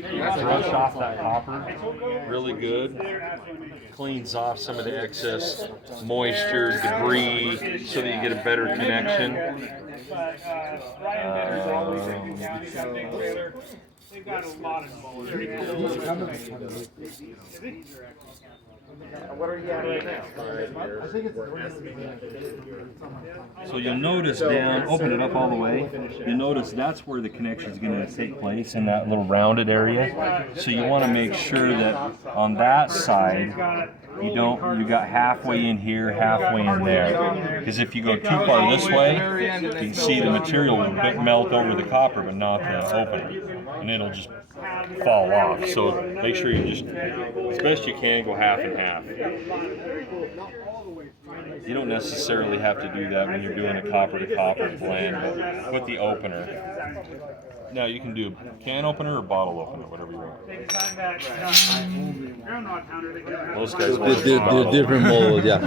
Brush off that copper really good. Cleans off some of the excess moisture, debris, so that you get a better connection. They've got a lot of what are you at right now? I think it's so you'll notice down, open it up all the way, you'll notice that's where the connection is going to take place in that little rounded area. So you want to make sure that on that side, you got halfway in here, halfway in there. Because if you go too far this way, you can see the material will melt over the copper but not the opener. And it'll just fall off. So make sure you just, as best you can, go half and half. You don't necessarily have to do that when you're doing a copper to copper blend with the opener. Now you can do a can opener or bottle opener, whatever you want. Those guys the different models, yeah.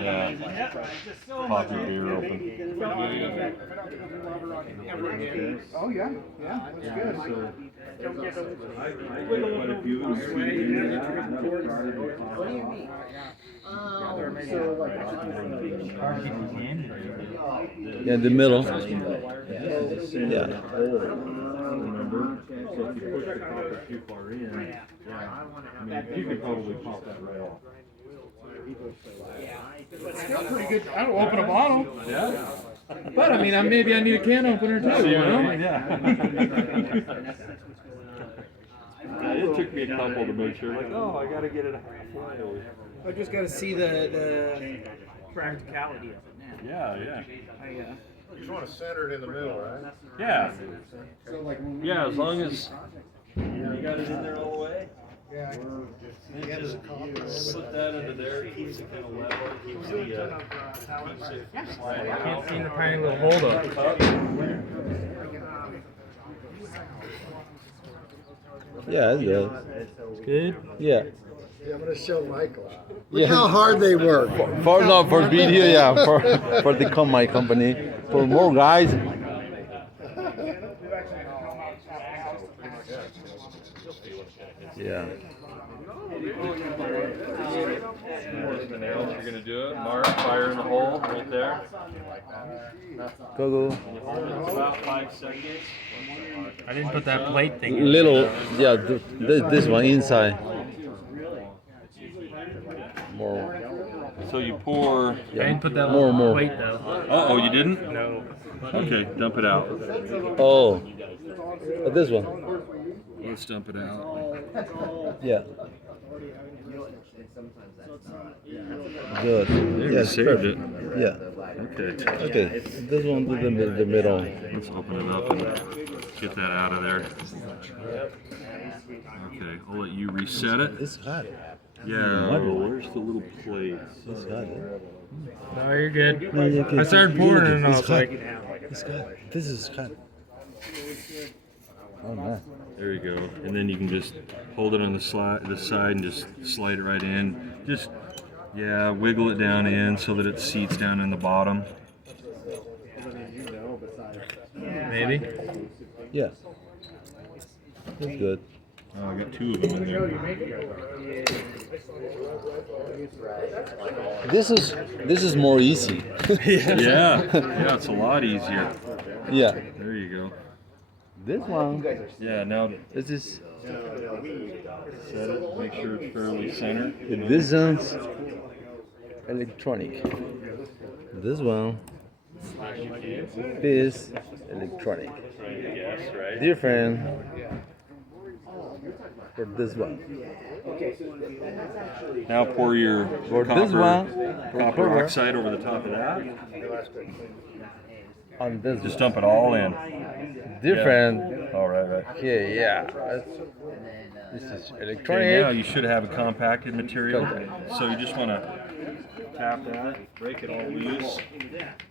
Yeah. Pop your beer open. Oh yeah, yeah, that's good. Don't get them. Yeah, the middle. Yeah. Remember? So if you push the copper too far in, you could probably pop that right off. It's still pretty good. I don't open a bottle. Yeah. But I mean, maybe I need a can opener too, you know? Yeah. It took me a couple to make sure, like, oh, I gotta get it halfway. I just gotta see the practicality of it now. Yeah. You just want to center it in the middle, right? Yeah. Yeah, as long as you got it in there all the way. Yeah. Just slip that into there, keeps it kind of level, keeps the sliding out. Can't see the tiny little hold up. Yeah, it's good. It's good. Yeah. Yeah, I'm going to show Michael. Look how hard they work. For video, yeah, for the my company. For more guys. Yeah. You're gonna do it. Mark, fire in the hole right there. Go. About 5 seconds. I didn't put that plate thing in. Little, yeah, this one inside. More. So you pour. I didn't put that More. plate though. Oh, you didn't? No. Okay, dump it out. Oh, this one. Let's dump it out. Yeah. Good. You saved it. Yeah. Okay. Okay. This one to the middle. Let's open it up and get that out of there. Okay, I'll let you reset it. It's hot. Yeah. Where's the little plate? It's hot. No, you're good. No, you can- I started pouring it and I It's was hot. like, It's hot. This is hot. Oh man. There you go. And then you can just hold it on the side and just slide it right in. Just, yeah, wiggle it down in so that it seats down in the bottom. maybe. Yeah. That's good. Oh, I got 2 of them in there. This is more easy. Yeah, it's a lot easier. Yeah. There you go. This one. Yeah, now This is. set it, make sure it's fairly centered. This one's electronic. This one is electronic. Yes, right. Different for this one. Now pour your For this one, copper oxide over the top of that. on this Just one. dump it all in. Different. All right. Here, yeah. This is Okay, now electronic. you should have a compacted material. So you just want to tap that, break it all loose.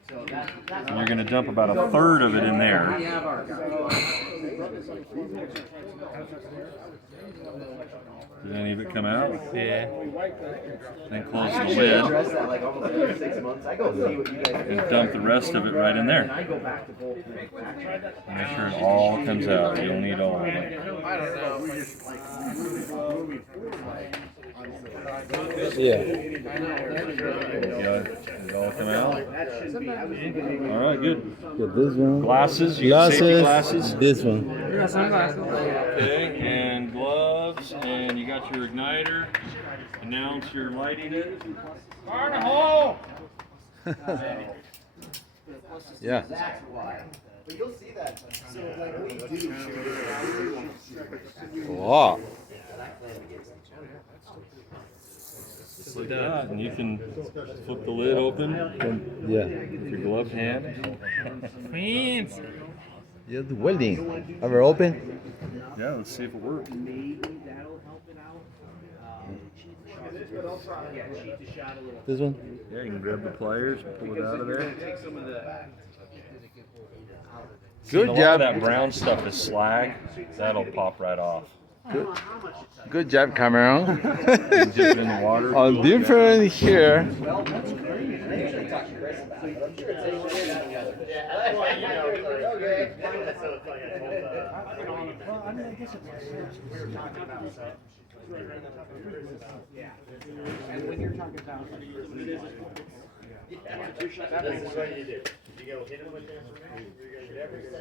And you're going to dump about a third of it in there. Did any of it come out? Yeah. Then close the lid and dump the rest of it right in there. Make sure it all comes out. You'll need all of it. Yeah. Did it all come out? All right, good. Get this one. Glasses, you got safety glasses. This one. We got sunglasses. Okay, and gloves, and you got your igniter. Announce you're lighting it. Fire in the hole! Yeah. But you'll see that. So like we do. Wow. Just like that, and you can flip the lid open Yeah. with your gloved hand. Queens. Yeah, the welding. Ever open? Yeah, let's see if it works. This one? Yeah, you can grab the pliers, pull it out of there. Good A lot job. of that brown stuff is slag. That'll pop right off. Good job, Cameron. Dip it in the water. On different here. And when you're talking about That's what you do. You go hit him with this, you're gonna never get